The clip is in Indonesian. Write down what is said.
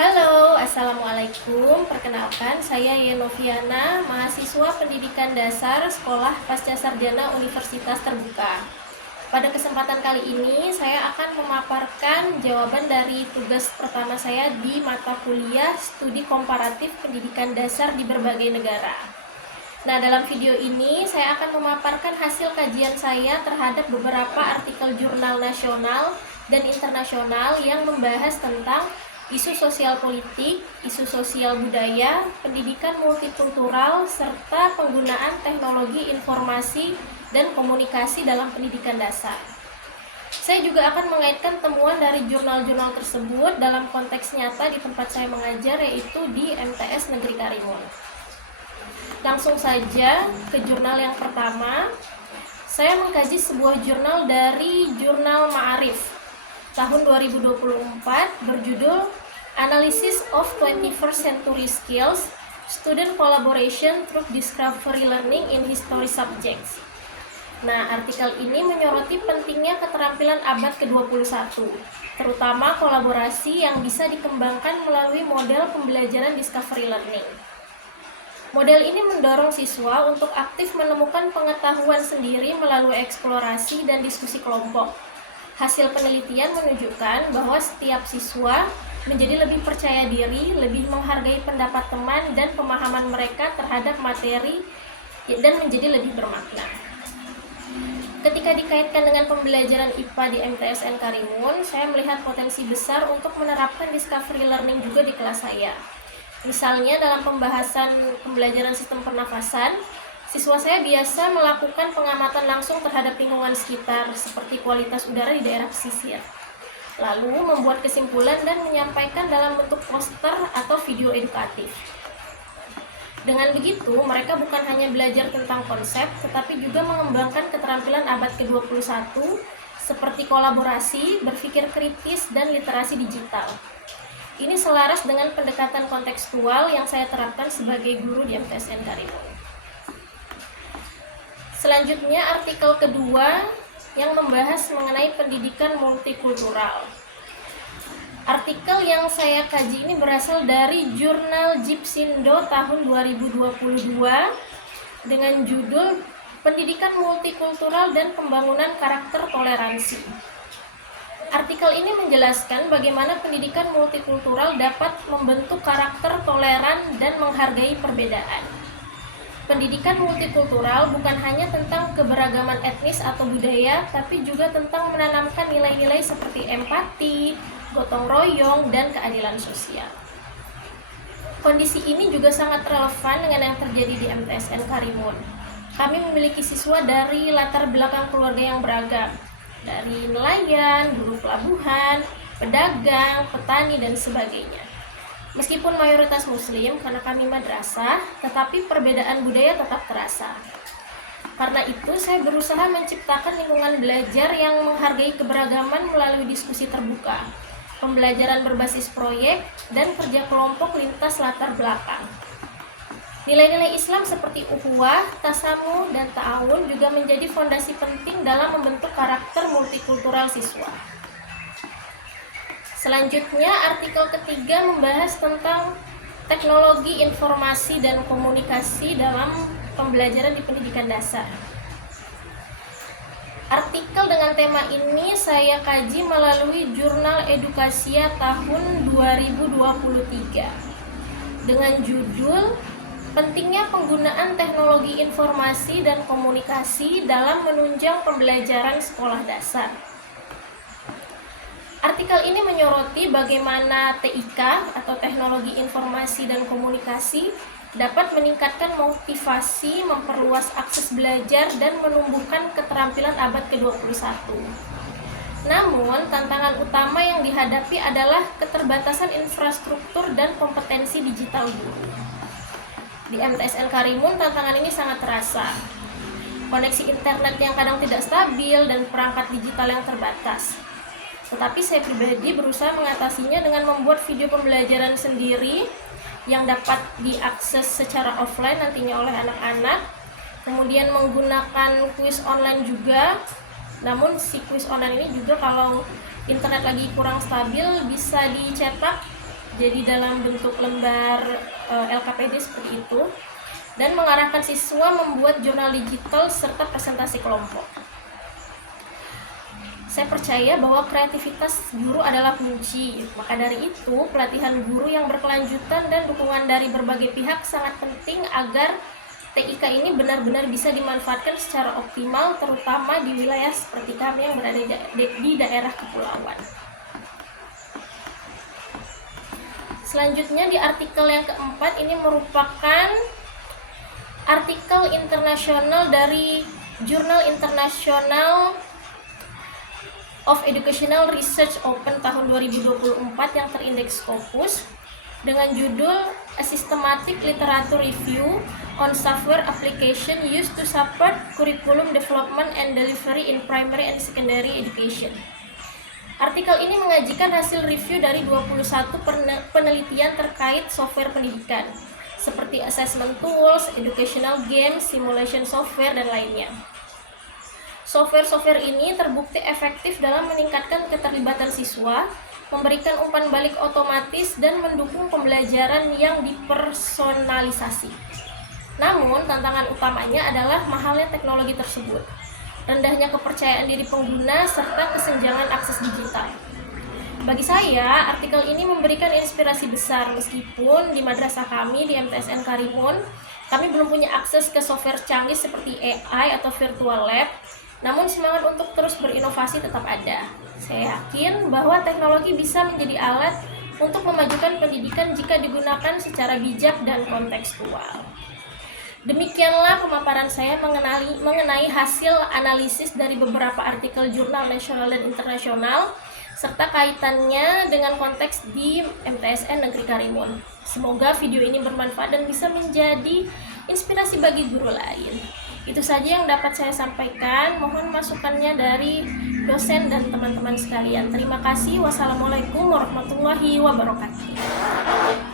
Halo, Assalamualaikum. Perkenalkan, saya Yenoviana, mahasiswa pendidikan dasar Sekolah Pasca Sarjana Universitas Terbuka. Pada kesempatan kali ini, saya akan memaparkan jawaban dari tugas pertama saya di mata kuliah Studi Komparatif Pendidikan Dasar di berbagai negara. Nah, dalam video ini saya akan memaparkan hasil kajian saya terhadap beberapa artikel jurnal nasional dan internasional yang membahas tentang isu sosial politik, isu sosial budaya, pendidikan multikultural, serta penggunaan teknologi informasi dan komunikasi dalam pendidikan dasar. Saya juga akan mengaitkan temuan dari jurnal-jurnal tersebut dalam konteks nyata di tempat saya mengajar, yaitu di MTS Negeri Karimun. Langsung saja ke jurnal yang pertama. Saya mengkaji sebuah jurnal dari Jurnal Ma'arif tahun 2024 berjudul Analysis of 21st Century Skills, Student Collaboration Through Discovery Learning in History Subjects. Nah, artikel ini menyoroti pentingnya keterampilan abad ke-21, terutama kolaborasi yang bisa dikembangkan melalui model pembelajaran discovery learning. Model ini mendorong siswa untuk aktif menemukan pengetahuan sendiri melalui eksplorasi dan diskusi kelompok. Hasil penelitian menunjukkan bahwa setiap siswa menjadi lebih percaya diri, lebih menghargai pendapat teman dan pemahaman mereka terhadap materi, dan menjadi lebih bermakna. Ketika dikaitkan dengan pembelajaran IPA di MTSN Karimun, saya melihat potensi besar untuk menerapkan discovery learning juga di kelas saya. Misalnya dalam pembahasan pembelajaran sistem pernafasan, siswa saya biasa melakukan pengamatan langsung terhadap lingkungan sekitar, seperti kualitas udara di daerah pesisir. Lalu membuat kesimpulan dan menyampaikan dalam bentuk poster atau video edukatif. Dengan begitu, mereka bukan hanya belajar tentang konsep, tetapi juga mengembangkan keterampilan abad ke-21 seperti kolaborasi, berpikir kritis, dan literasi digital. Ini selaras dengan pendekatan kontekstual yang saya terapkan sebagai guru di MTSN Karimun. Selanjutnya, artikel kedua yang membahas mengenai pendidikan multikultural. Artikel yang saya kaji ini berasal dari jurnal Jipsindo tahun 2022 dengan judul Pendidikan Multikultural dan Pembangunan Karakter Toleransi. Artikel ini menjelaskan bagaimana pendidikan multikultural dapat membentuk karakter toleran dan menghargai perbedaan. Pendidikan multikultural bukan hanya tentang keberagaman etnis atau budaya, tapi juga tentang menanamkan nilai-nilai seperti empati, gotong royong, dan keadilan sosial. Kondisi ini juga sangat relevan dengan yang terjadi di MTSN Karimun. Kami memiliki siswa dari latar belakang keluarga yang beragam, dari nelayan, buruh pelabuhan, pedagang, petani, dan sebagainya. Meskipun mayoritas muslim karena kami madrasah, tetapi perbedaan budaya tetap terasa. Karena itu, saya berusaha menciptakan lingkungan belajar yang menghargai keberagaman melalui diskusi terbuka, pembelajaran berbasis proyek, dan kerja kelompok lintas latar belakang. Nilai-nilai Islam seperti ukhuwah, tasamuh, dan ta'awun juga menjadi fondasi penting dalam membentuk karakter multikultural siswa. Selanjutnya, artikel ketiga membahas tentang teknologi informasi dan komunikasi dalam pembelajaran di pendidikan dasar. Artikel dengan tema ini saya kaji melalui Jurnal Edukasia tahun 2023 dengan judul Pentingnya Penggunaan Teknologi Informasi dan Komunikasi dalam Menunjang Pembelajaran Sekolah Dasar. Artikel ini menyoroti bagaimana TIK atau Teknologi Informasi dan Komunikasi dapat meningkatkan motivasi, memperluas akses belajar, dan menumbuhkan keterampilan abad ke-21. Namun, tantangan utama yang dihadapi adalah keterbatasan infrastruktur dan kompetensi digital guru. Di MTSN Karimun, tantangan ini sangat terasa. Koneksi internet yang kadang tidak stabil dan perangkat digital yang terbatas. Tetapi saya pribadi berusaha mengatasinya dengan membuat video pembelajaran sendiri yang dapat diakses secara offline nantinya oleh anak-anak. Kemudian menggunakan kuis online juga. Namun si kuis online ini juga kalau internet lagi kurang stabil bisa dicetak jadi dalam bentuk lembar LKPD seperti itu, dan mengarahkan siswa membuat jurnal digital serta presentasi kelompok. Saya percaya bahwa kreativitas guru adalah kunci. Maka dari itu, pelatihan guru yang berkelanjutan dan dukungan dari berbagai pihak sangat penting agar TIK ini benar-benar bisa dimanfaatkan secara optimal, terutama di wilayah seperti kami yang berada di daerah kepulauan. Selanjutnya di artikel yang keempat, ini merupakan artikel internasional dari Jurnal International of Educational Research Open tahun 2024 yang terindeks Scopus dengan judul A Systematic Literature Review on Software Application Used to Support Curriculum Development and Delivery in Primary and Secondary Education. Artikel ini mengajikan hasil review dari 21 penelitian terkait software pendidikan, seperti assessment tools, educational games, simulation software, dan lainnya. Software-software ini terbukti efektif dalam meningkatkan keterlibatan siswa, memberikan umpan balik otomatis, dan mendukung pembelajaran yang dipersonalisasi. Namun, tantangan utamanya adalah mahalnya teknologi tersebut, rendahnya kepercayaan diri pengguna, serta kesenjangan akses digital. Bagi saya, artikel ini memberikan inspirasi besar meskipun di madrasah kami di MTSN Karimun, kami belum punya akses ke software canggih seperti AI atau virtual lab. Namun semangat untuk terus berinovasi tetap ada. Saya yakin bahwa teknologi bisa menjadi alat untuk memajukan pendidikan jika digunakan secara bijak dan kontekstual. Demikianlah pemaparan saya mengenai hasil analisis dari beberapa artikel jurnal nasional dan internasional serta kaitannya dengan konteks di MTSN Negeri Karimun. Semoga video ini bermanfaat dan bisa menjadi inspirasi bagi guru lain. Itu saja yang dapat saya sampaikan. Mohon masukannya dari dosen dan teman-teman sekalian. Terima kasih. Wassalamualaikum warahmatullahi wabarakatuh.